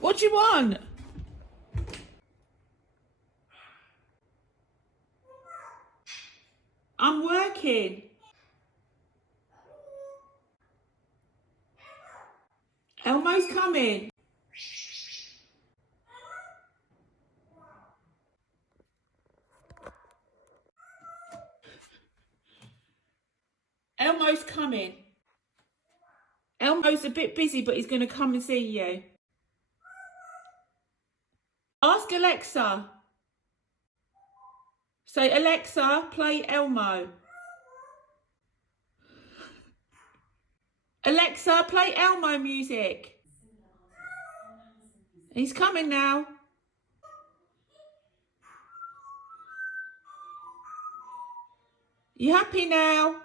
What do you want? I'm working. Elmo's coming. Elmo's coming. Elmo's a bit busy, but he's going to come and see you. Ask Alexa. Say, Alexa, play Elmo. Alexa, play Elmo music. He's coming now. You happy now?